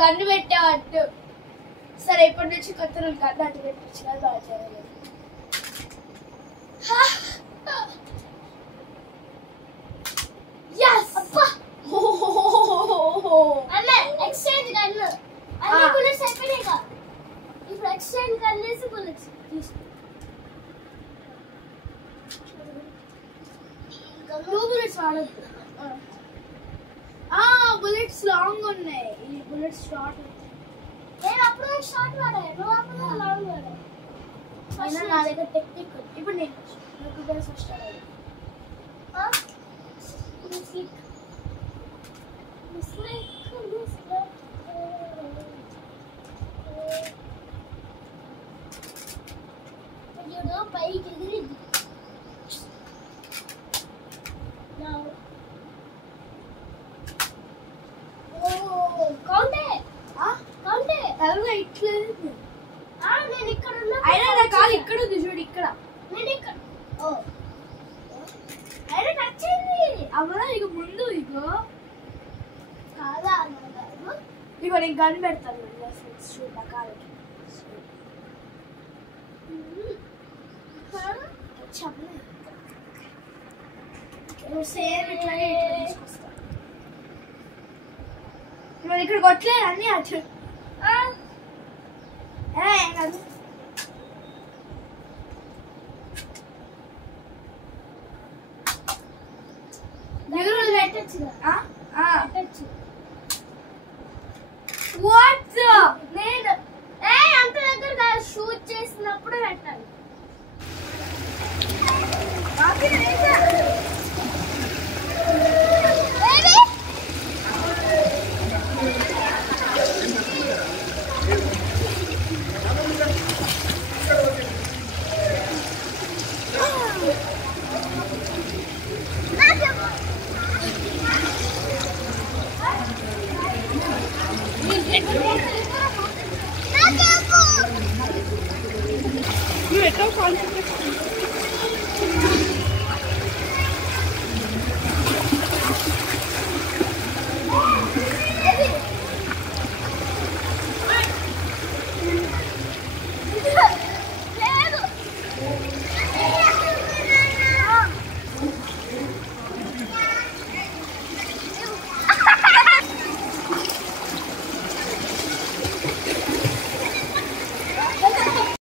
Gun పెట్టావట్టు. సరే ఇప్పటి నుంచి కొత్త రోజు గన్ను అటు పెట్టించిన బాగా జరగలేదు. ఎక్స్చేంజ్ గన్ను అన్ని బుల్లెట్స్ అయిపోయినాయి కదా. ఇప్పుడు ఎక్స్చేంజ్ గన్నేసి బుల్లెట్స్ తీసుకో. టూ బుల్లెట్స్ వాడద్దు. బుల్లెట్స్ లాంగ్ ఉన్నాయి. ఈ బుల్లెట్స్ షార్ట్ ఉన్నాయి. నేను అప్పుడు షార్ట్ వాడాను, నువ్వు అప్పుడు లాంగ్ వాడావు. నా దగ్గర టెక్నిక్ ఉంది. ఇప్పుడు నేను ఫస్ట్ వాడాలి. పైకి ఎగిరింది. నేను ఇక్కడ అయినా నా కాలు ఇక్కడ ఉంది చూడు. ఇక్కడ నేను ఇక్కడ అయినా టచ్ అయింది. అవరా ఇక ముందు ఇగో కాదా ఇగో నేను గన్ పెడతాను చూడు నా కాలుకి. సేమ్ ఇట్లాగే తీసుకొస్తా. ఇప్పుడు ఇక్కడ కొట్టలేదు అన్ని అటు నేను అంత దగ్గర షూట్ చేసినప్పుడు పెట్టాలి. You eto concentrate.